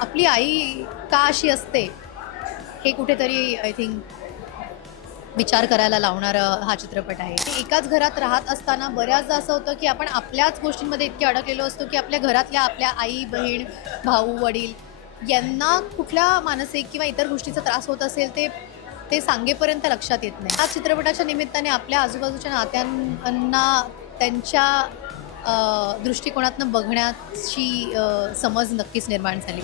आपली आई का अशी असते हे कुठेतरी आय थिंक विचार करायला लावणारा हा चित्रपट आहे. एकाच घरात राहत असताना बऱ्याचदा असं होतं की आपण आपल्याच गोष्टींमध्ये इतके अडकलेलो असतो की आपल्या घरातल्या आपल्या आई बहीण भाऊ वडील यांना कुठल्या मानसिक किंवा इतर गोष्टीचा त्रास होत असेल ते ते सांगेपर्यंत लक्षात येत नाही. या चित्रपटाच्या निमित्ताने आपल्या आजूबाजूच्या नात्यांना त्यांच्या दृष्टिकोनातनं बघण्याची समज नक्कीच निर्माण झाली.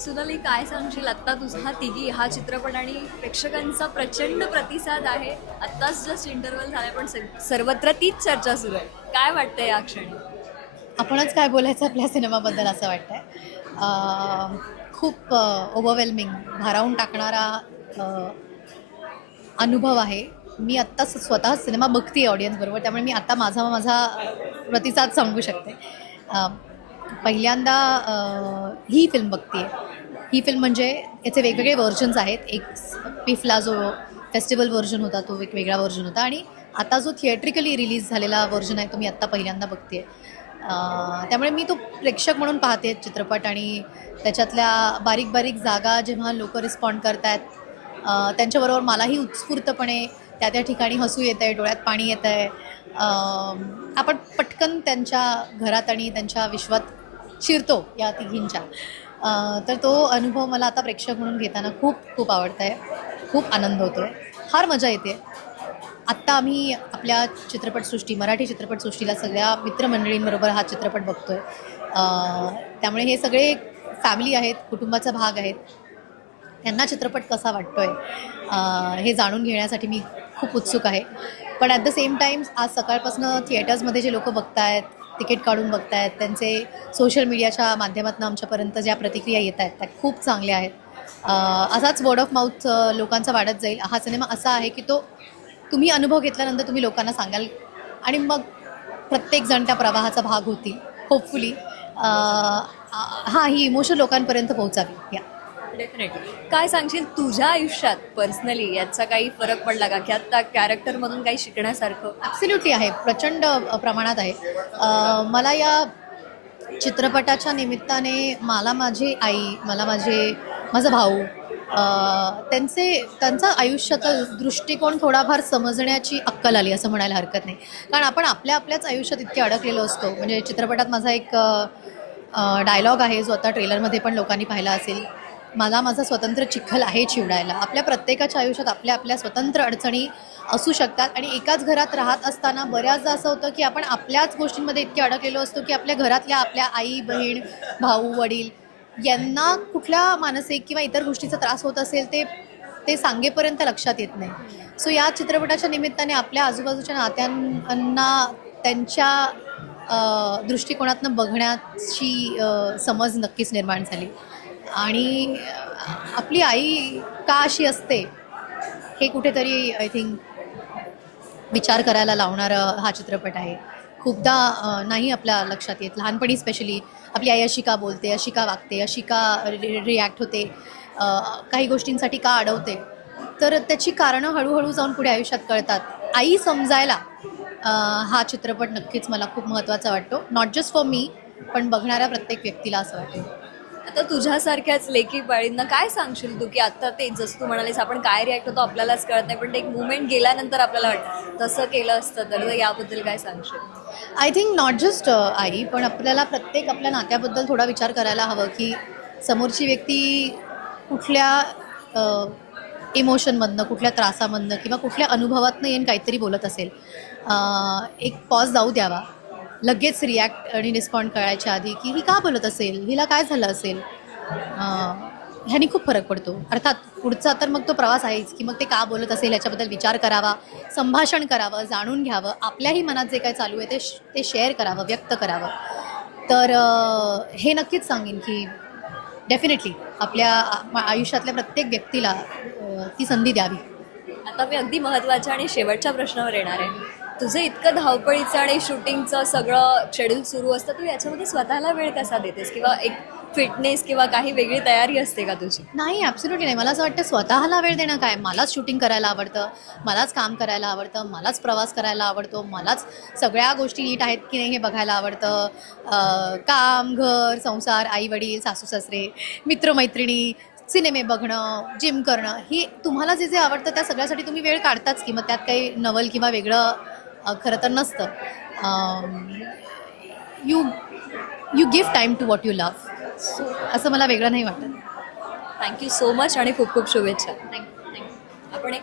सुनाली, काय सांगशील आत्ता तुझा तिघी हा चित्रपट आणि प्रेक्षकांचा प्रचंड प्रतिसाद आहे. आत्ताच जस्ट इंटरव्हल झालाय पण सर्वत्र तीच चर्चा सुरू आहे. काय वाटतंय या क्षणी? आपणच काय बोलायचं आपल्या सिनेमाबद्दल असं वाटतंय. खूप ओव्हरवेल्मिंग भारावून टाकणारा अनुभव आहे. मी आत्ता स्वतः सिनेमा बघते ऑडियन्सबरोबर, त्यामुळे मी आता माझा माझा प्रतिसाद सांगू शकते. पहिल्यांदा ही फिल्म बघते. ही फिल्म म्हणजे याचे वेगवेगळे व्हर्जन्स आहेत. एक पिफला जो फेस्टिवल व्हर्जन होता तो एक वेगळा व्हर्जन होता आणि आता जो थिएट्रिकली रिलीज झालेला व्हर्जन आहे तो मी आत्ता पहिल्यांदा बघते. त्यामुळे मी तो प्रेक्षक म्हणून पाहते चित्रपट आणि त्याच्यातल्या बारीक बारीक जागा जेव्हा लोक रिस्पॉन्ड करत आहेत त्यांच्याबरोबर मलाही उत्स्फूर्तपणे त्या त्या ठिकाणी हसू येतं आहे, डोळ्यात पाणी येतं आहे. आपण पटकन त्यांच्या घरात आणि त्यांच्या विश्वात शिरतो या तिघींच्या. तर तो अनुभव मला आता प्रेक्षक म्हणून घेताना खूप खूप आवडत आहे. खूप आनंद होतो आहे, फार मजा येते. आत्ता आम्ही आपल्या चित्रपटसृष्टी मराठी चित्रपटसृष्टीला सगळ्या मित्रमंडळींबरोबर हा चित्रपट बघतो आहे. त्यामुळे हे सगळे फॅमिली आहेत, कुटुंबाचा भाग आहेत. त्यांना चित्रपट कसा वाटतो आहे हे जाणून घेण्यासाठी मी खूप उत्सुक आहे. पण ॲट द सेम टाईम आज सकाळपासून थिएटर्समध्ये जे लोक बघत आहेत, तिकीट काढून बघत आहेत, त्यांचे सोशल मीडियाच्या माध्यमातून आमच्यापर्यंत ज्या प्रतिक्रिया येत आहेत त्या खूप चांगल्या आहेत. असाच वर्ड ऑफ माउथ लोकांचा वाढत जाईल. हा सिनेमा असा आहे की तो तुम्ही अनुभव घेतल्यानंतर तुम्ही लोकांना सांगाल आणि मग प्रत्येकजण त्या प्रवाहाचा भाग होतील होपफुली. हां, ही इमोशन लोकांपर्यंत पोहोचावी. या डेफिनेटली. काय सांगशील तुझ्या आयुष्यात पर्सनली याचा काही फरक पडला का की आता कॅरेक्टरमधून काही शिकण्यासारखं? ॲब्सल्युटली आहे, प्रचंड प्रमाणात आहे. मला या चित्रपटाच्या निमित्ताने मला माझी आई, मला माझा भाऊ त्यांचा आयुष्याचा दृष्टिकोन थोडाफार समजण्याची अक्कल आली असं म्हणायला हरकत नाही. कारण आपण आपल्याच आयुष्यात इतके अडकलेलो असतो. म्हणजे चित्रपटात माझा एक डायलॉग आहे जो आता ट्रेलरमध्ये पण लोकांनी पाहिला असेल. मला माझा स्वतंत्र चिखल आहे चिवडायला. आपल्या प्रत्येकाच्या आयुष्यात आपल्या स्वतंत्र अडचणी असू शकतात आणि एकाच घरात राहत असताना बऱ्याचदा असं होतं की आपण आपल्याच गोष्टींमध्ये इतके अडकलेलो असतो की आपल्या घरातल्या आपल्या आई बहीण भाऊ वडील यांना कुठल्या मानसिक किंवा इतर गोष्टीचा त्रास होत असेल ते ते सांगेपर्यंत लक्षात येत नाही. सो या चित्रपटाच्या निमित्ताने आपल्या आजूबाजूच्या नात्यांना त्यांच्या दृष्टिकोनातनं बघण्याची समज नक्कीच निर्माण झाली. आणि आपली आई का अशी असते हे कुठेतरी आय थिंक विचार करायला लावणारा हा चित्रपट आहे. खूपदा नाही आपल्या लक्षात येत. लहानपणी स्पेशली आपली आई अशी का बोलते, अशी का वागते, अशी का रिॲक्ट होते, काही गोष्टींसाठी का अडवते. तर त्याची कारणं हळूहळू जाऊन पुढे आयुष्यात कळतात. आई समजायला हा चित्रपट नक्कीच मला खूप महत्त्वाचा वाटतो. नॉट जस्ट फॉर मी, पण बघणाऱ्या प्रत्येक व्यक्तीला असं वाटेल. आता तुझ्यासारख्याच लेकी बाळींना काय सांगशील तू की आता ते जसं तू म्हणालीस आपण काय रिॲक्ट होतो आपल्यालाच कळत नाही, पण ते एक मुवमेंट गेल्यानंतर आपल्याला वाटतं तसं केलं असतं तर याबद्दल काय सांगशील? I think not just I, पण आपल्याला प्रत्येक आपल्या नात्याबद्दल थोडा विचार करायला हवं की समोरची व्यक्ती कुठल्या इमोशनमधनं, कुठल्या त्रासामधनं किंवा कुठल्या अनुभवातनं येऊन काहीतरी बोलत असेल. एक पॉज जाऊ द्यावा. लगेच रिॲक्ट आणि रिस्पॉन्ड करायच्या आधी की ही का बोलत असेल, हिला काय झालं असेल. ह्यानी खूप फरक पडतो. अर्थात पुढचा तर मग तो प्रवास आहेच की मग ते का बोलत असेल याच्याबद्दल विचार करावा, संभाषण करावं, जाणून घ्यावं, आपल्याही मनात जे काही चालू आहे ते शेअर करावं, व्यक्त करावं. तर हे नक्कीच सांगेन की डेफिनेटली आपल्या आयुष्यातल्या प्रत्येक व्यक्तीला ती संधी द्यावी. आता मी अगदी महत्त्वाच्या आणि शेवटच्या प्रश्नावर येणार आहे. तुझं इतकं धावपळीचं आणि शूटिंगचं सगळं शेड्यूल सुरू असतं, तू याच्यामध्ये स्वतःला वेळ कसा देतेस किंवा एक फिटनेस किंवा काही वेगळी तयारी असते का तुझी? नाही, ॲब्सोल्युटली नाही. मला असं वाटतं स्वतःला वेळ देणं काय, मलाच शूटिंग करायला आवडतं, मलाच काम करायला आवडतं, मलाच प्रवास करायला आवडतो, मलाच सगळ्या गोष्टी नीट आहेत की नाही हे बघायला आवडतं. काम, घर, संसार, आई-वडील, सासू-सासरे, मित्रमैत्रिणी, सिनेमे बघणं, जिम करणं, ही तुम्हाला जे जे आवडतं त्या सगळ्यासाठी तुम्ही वेळ काढताच की मग त्यात काही नवल किंवा वेगळं खरं तर नसतं. You you give time to what you love. So असं मला वेगळं नाही वाटत. थँक्यू सो मच आणि खूप खूप शुभेच्छा. थँक्यू. आपण एक